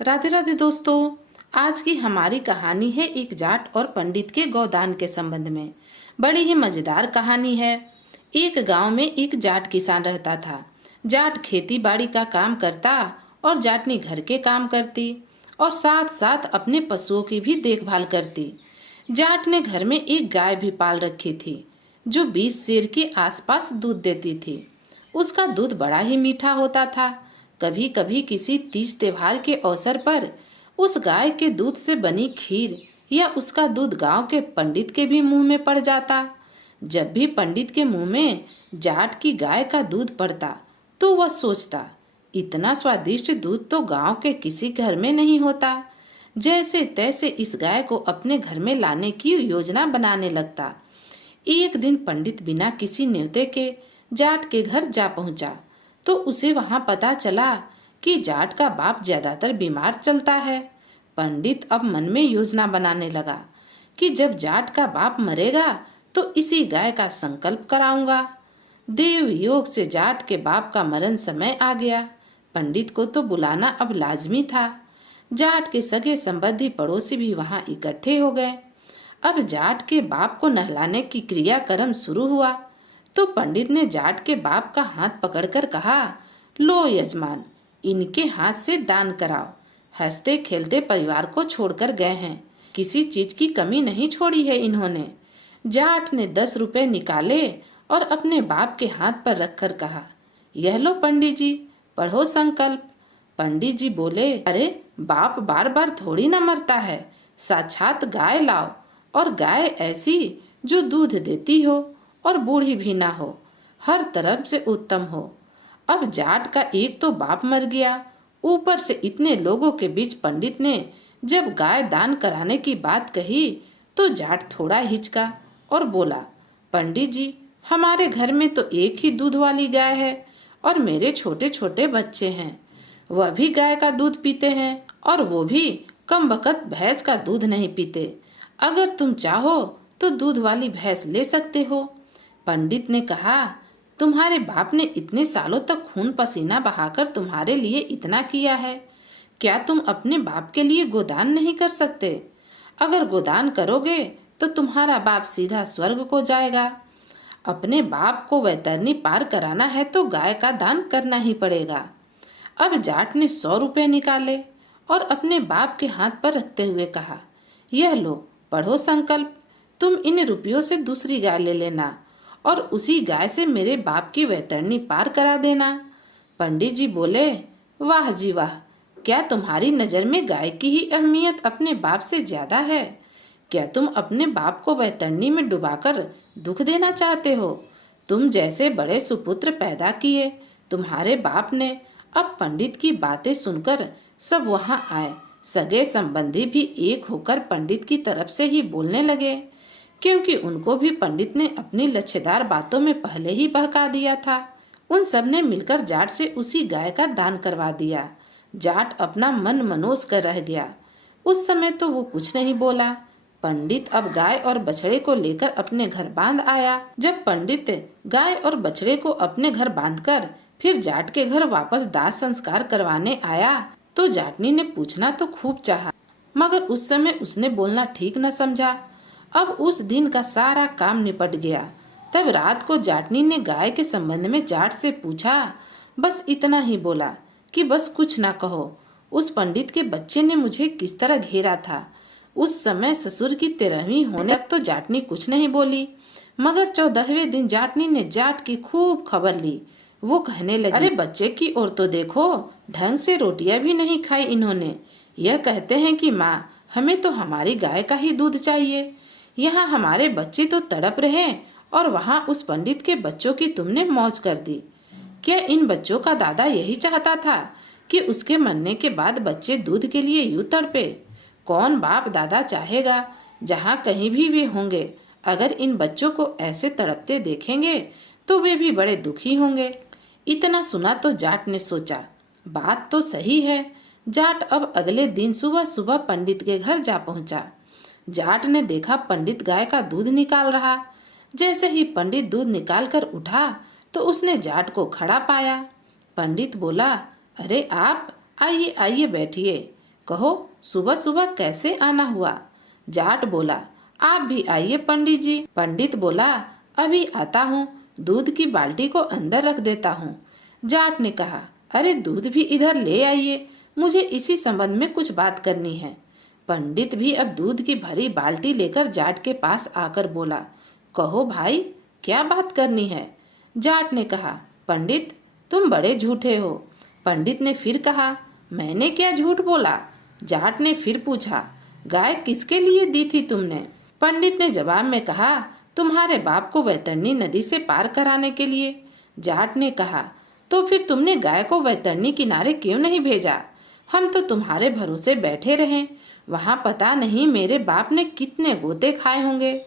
राधे राधे दोस्तों। आज की हमारी कहानी है एक जाट और पंडित के गोदान के संबंध में। बड़ी ही मजेदार कहानी है। एक गांव में एक जाट किसान रहता था। जाट खेती बाड़ी का काम करता और जाटनी घर के काम करती और साथ साथ अपने पशुओं की भी देखभाल करती। जाट ने घर में एक गाय भी पाल रखी थी जो 20 सेर के आसपास दूध देती थी। उसका दूध बड़ा ही मीठा होता था। कभी कभी किसी तीज त्योहार के अवसर पर उस गाय के दूध से बनी खीर या उसका दूध गांव के पंडित के भी मुंह में पड़ जाता। जब भी पंडित के मुंह में जाट की गाय का दूध पड़ता तो वह सोचता, इतना स्वादिष्ट दूध तो गांव के किसी घर में नहीं होता। जैसे तैसे इस गाय को अपने घर में लाने की योजना बनाने लगता। एक दिन पंडित बिना किसी न्योते के जाट के घर जा पहुंचा तो उसे वहां पता चला कि जाट का बाप ज्यादातर बीमार चलता है। पंडित अब मन में योजना बनाने लगा कि जब जाट का बाप मरेगा तो इसी गाय का संकल्प कराऊंगा। देव योग से जाट के बाप का मरण समय आ गया। पंडित को तो बुलाना अब लाजमी था। जाट के सगे संबंधी पड़ोसी भी वहां इकट्ठे हो गए। अब जाट के बाप को नहलाने की क्रियाक्रम शुरू हुआ तो पंडित ने जाट के बाप का हाथ पकड़कर कहा, लो यजमान, इनके हाथ से दान कराओ। हंसते खेलते परिवार को छोड़कर गए हैं, किसी चीज की कमी नहीं छोड़ी है इन्होंने। जाट ने 10 रुपए निकाले और अपने बाप के हाथ पर रखकर कहा, यह लो पंडित जी, पढ़ो संकल्प। पंडित जी बोले, अरे बाप बार बार थोड़ी ना मरता है, साक्षात गाय लाओ, और गाय ऐसी जो दूध देती हो और बूढ़ी भी ना हो, हर तरफ से उत्तम हो। अब जाट का एक तो बाप मर गया, ऊपर से इतने लोगों के बीच पंडित ने जब गाय दान कराने की बात कही तो जाट थोड़ा हिचका और बोला, पंडित जी, हमारे घर में तो एक ही दूध वाली गाय है और मेरे छोटे छोटे बच्चे हैं। वह भी गाय का दूध पीते हैं और वो भी कम बखत भैंस का दूध नहीं पीते। अगर तुम चाहो तो दूध वाली भैंस ले सकते हो। पंडित ने कहा, तुम्हारे बाप ने इतने सालों तक खून पसीना बहाकर तुम्हारे लिए इतना किया है, क्या तुम अपने बाप के लिए गोदान नहीं कर सकते? अगर गोदान करोगे तो तुम्हारा बाप सीधा स्वर्ग को जाएगा। अपने बाप को वैतरणी पार कराना है तो गाय का दान करना ही पड़ेगा। अब जाट ने 100 रुपए निकाले और अपने बाप के हाथ पर रखते हुए कहा, यह लो, पढ़ो संकल्प। तुम इन रुपयों से दूसरी गाय ले लेना और उसी गाय से मेरे बाप की वैतरणी पार करा देना। पंडित जी बोले, वाह जी वाह, क्या तुम्हारी नजर में गाय की ही अहमियत अपने बाप से ज्यादा है? क्या तुम अपने बाप को वैतरणी में डुबाकर दुख देना चाहते हो? तुम जैसे बड़े सुपुत्र पैदा किए तुम्हारे बाप ने। अब पंडित की बातें सुनकर सब वहां आए सगे संबंधी भी एक होकर पंडित की तरफ से ही बोलने लगे, क्योंकि उनको भी पंडित ने अपनी लच्छेदार बातों में पहले ही बहका दिया था। उन सब ने मिलकर जाट से उसी गाय का दान करवा दिया। जाट अपना मन मनोज कर रह गया। उस समय तो वो कुछ नहीं बोला। पंडित अब गाय और बछड़े को लेकर अपने घर बांध आया। जब पंडित गाय और बछड़े को अपने घर बांधकर फिर जाट के घर वापस दाह संस्कार करवाने आया तो जाटनी ने पूछना तो खूब चाहा, मगर उस समय उसने बोलना ठीक न समझा। अब उस दिन का सारा काम निपट गया। तब रात को जाटनी ने गाय के संबंध में जाट से पूछा। बस इतना ही बोला कि बस कुछ ना कहो। उस पंडित के बच्चे ने मुझे किस तरह घेरा था। उस समय ससुर की 13वीं होने तक तो जाटनी कुछ नहीं बोली, मगर 14वें दिन जाटनी ने जाट की खूब खबर ली। वो कहने लगी, अरे बच्चे की ओर तो देखो, ढंग से रोटियां भी नहीं खाई इन्होंने। यह कहते हैं कि माँ, हमें तो हमारी गाय का ही दूध चाहिए। यहाँ हमारे बच्चे तो तड़प रहे और वहाँ उस पंडित के बच्चों की तुमने मौज कर दी। क्या इन बच्चों का दादा यही चाहता था कि उसके मरने के बाद बच्चे दूध के लिए यूं तड़पे? कौन बाप दादा चाहेगा जहाँ कहीं भी वे होंगे, अगर इन बच्चों को ऐसे तड़पते देखेंगे तो वे भी बड़े दुखी होंगे। इतना सुना तो जाट ने सोचा, बात तो सही है। जाट अब अगले दिन सुबह सुबह पंडित के घर जा पहुंचा। जाट ने देखा पंडित गाय का दूध निकाल रहा। जैसे ही पंडित दूध निकाल कर उठा तो उसने जाट को खड़ा पाया। पंडित बोला, अरे आप आइए आइए बैठिए। कहो सुबह सुबह कैसे आना हुआ? जाट बोला, आप भी आइए पंडित जी। पंडित बोला, अभी आता हूँ, दूध की बाल्टी को अंदर रख देता हूँ। जाट ने कहा, अरे दूध भी इधर ले आइए, मुझे इसी संबंध में कुछ बात करनी है। पंडित भी अब दूध की भरी बाल्टी लेकर जाट के पास आकर बोला, कहो भाई, क्या बात करनी है? जाट ने कहा, पंडित तुम बड़े झूठे हो। पंडित ने फिर कहा, मैंने क्या झूठ बोला? जाट ने फिर पूछा, गाय किसके लिए दी थी तुमने? पंडित ने जवाब में कहा, तुम्हारे बाप को वैतरणी नदी से पार कराने के लिए। जाट ने कहा, तो फिर तुमने गाय को वैतरणी किनारे क्यों नहीं भेजा? हम तो तुम्हारे भरोसे बैठे रहे, वहाँ पता नहीं मेरे बाप ने कितने गोते खाए होंगे,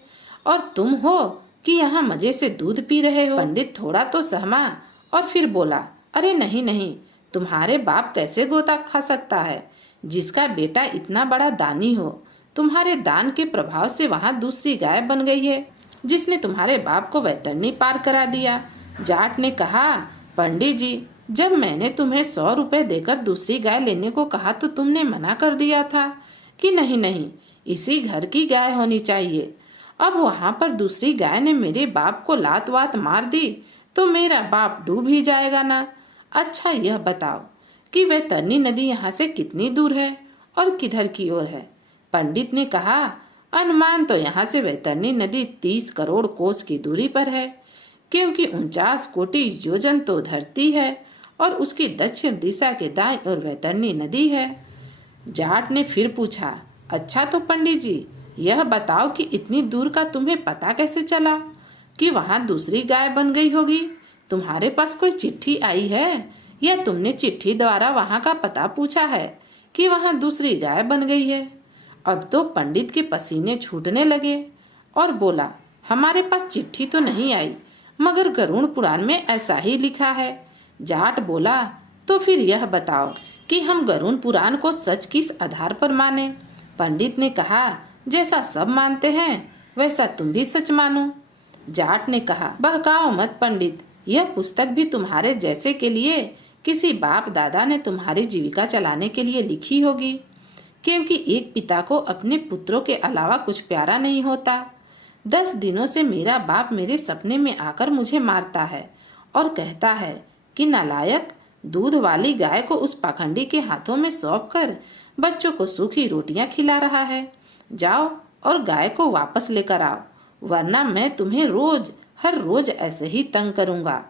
और तुम हो कि यहाँ मजे से दूध पी रहे हो। पंडित थोड़ा तो सहमा और फिर बोला, अरे नहीं नहीं, तुम्हारे बाप कैसे गोता खा सकता है, जिसका बेटा इतना बड़ा दानी हो। तुम्हारे दान के प्रभाव से वहाँ दूसरी गाय बन गई है, जिसने तुम्हारे बाप को वैतरणी पार करा दिया। जाट ने कहा, पंडित जी, जब मैंने तुम्हें 100 रुपए देकर दूसरी गाय लेने को कहा तो तुमने मना कर दिया था कि नहीं नहीं, इसी घर की गाय होनी चाहिए। अब वहाँ पर दूसरी गाय ने मेरे बाप को लात वात मार दी तो मेरा बाप डूब ही जाएगा ना। अच्छा यह बताओ कि वैतरणी नदी यहाँ से कितनी दूर है और किधर की ओर है? पंडित ने कहा, अनुमान तो यहाँ से वैतरणी नदी 30 करोड़ कोस की दूरी पर है, क्योंकि 49 कोटि योजन तो धरती है और उसकी दक्षिण दिशा के दाएं ओर वैतरणी नदी है। जाट ने फिर पूछा, अच्छा तो पंडित जी, यह बताओ कि इतनी दूर का तुम्हें पता कैसे चला कि वहाँ दूसरी गाय बन गई होगी? तुम्हारे पास कोई चिट्ठी आई है या तुमने चिट्ठी द्वारा वहाँ का पता पूछा है कि वहाँ दूसरी गाय बन गई है? अब तो पंडित के पसीने छूटने लगे और बोला, हमारे पास चिट्ठी तो नहीं आई, मगर गरुड़ पुराण में ऐसा ही लिखा है। जाट बोला, तो फिर यह बताओ कि हम गरुड़ पुराण को सच किस आधार पर माने? पंडित ने कहा, जैसा सब मानते हैं वैसा तुम भी सच मानो। जाट ने कहा, बहकाओ मत पंडित, यह पुस्तक भी तुम्हारे जैसे के लिए किसी बाप दादा ने तुम्हारी जीविका चलाने के लिए लिखी होगी, क्योंकि एक पिता को अपने पुत्रों के अलावा कुछ प्यारा नहीं होता। 10 दिनों से मेरा बाप मेरे सपने में आकर मुझे मारता है और कहता है कि नालायक, दूध वाली गाय को उस पाखंडी के हाथों में सौंप कर बच्चों को सूखी रोटियां खिला रहा है। जाओ और गाय को वापस लेकर आओ, वरना मैं तुम्हें हर रोज ऐसे ही तंग करूंगा।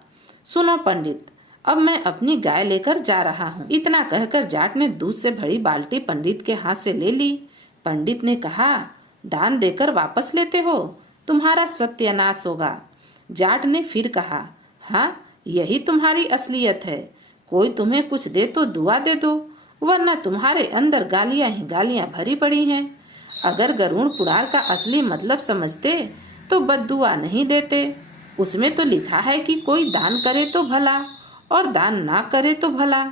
सुनो पंडित, अब मैं अपनी गाय लेकर जा रहा हूँ। इतना कहकर जाट ने दूध से भरी बाल्टी पंडित के हाथ से ले ली। पंडित ने कहा, दान देकर वापस लेते हो, तुम्हारा सत्यानाश होगा। जाट ने फिर कहा, हाँ यही तुम्हारी असलियत है, कोई तुम्हें कुछ दे तो दुआ दे दो, वरना तुम्हारे अंदर गालियां ही गालियां भरी पड़ी हैं। अगर गरुड़ पुराण का असली मतलब समझते तो बद्दुआ नहीं देते। उसमें तो लिखा है कि कोई दान करे तो भला और दान ना करे तो भला।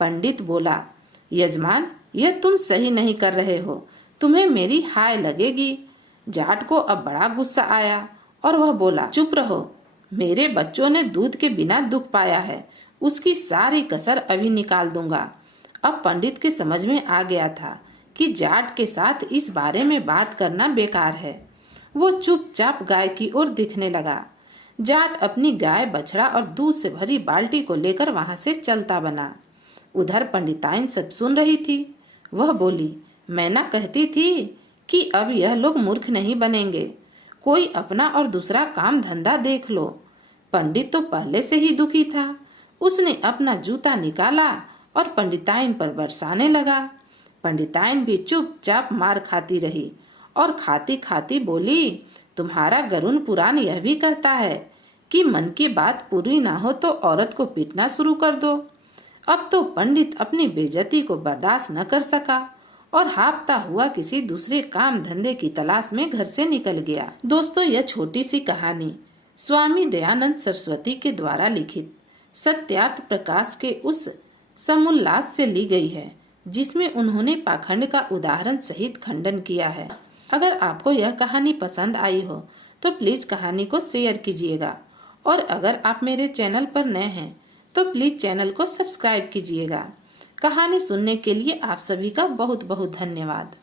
पंडित बोला, यजमान, यह तुम सही नहीं कर रहे हो, तुम्हें मेरी हाय लगेगी। जाट को अब बड़ा गुस्सा आया और वह बोला, चुप रहो, मेरे बच्चों ने दूध के बिना दुख पाया है, उसकी सारी कसर अभी निकाल दूंगा। अब पंडित के समझ में आ गया था कि जाट के साथ इस बारे में बात करना बेकार है। वो चुपचाप गाय की ओर दिखने लगा। जाट अपनी गाय, बछड़ा और दूध से भरी बाल्टी को लेकर वहां से चलता बना। उधर पंडिताइन सब सुन रही थी। वह बोली, मैं ना कहती थी कि अब यह लोग मूर्ख नहीं बनेंगे, कोई अपना और दूसरा काम धंधा देख लो। पंडित तो पहले से ही दुखी था। उसने अपना जूता निकाला और पंडिताइन पर बरसाने लगा। पंडिताइन भी चुपचाप मार खाती रही और खाती खाती बोली, तुम्हारा गरुड़ पुराण यह भी कहता है कि मन की बात पूरी ना हो तो औरत को पीटना शुरू कर दो। अब तो पंडित अपनी बेइज्जती को बर्दाश्त न कर सका और हाँफता हुआ किसी दूसरे काम धंधे की तलाश में घर से निकल गया। दोस्तों, यह छोटी सी कहानी स्वामी दयानंद सरस्वती के द्वारा लिखित सत्यार्थ प्रकाश के उस समोल्लास से ली गई है, जिसमें उन्होंने पाखंड का उदाहरण सहित खंडन किया है। अगर आपको यह कहानी पसंद आई हो तो प्लीज कहानी को शेयर कीजिएगा, और अगर आप मेरे चैनल पर नए हैं तो प्लीज चैनल को सब्सक्राइब कीजिएगा। कहानी सुनने के लिए आप सभी का बहुत बहुत धन्यवाद।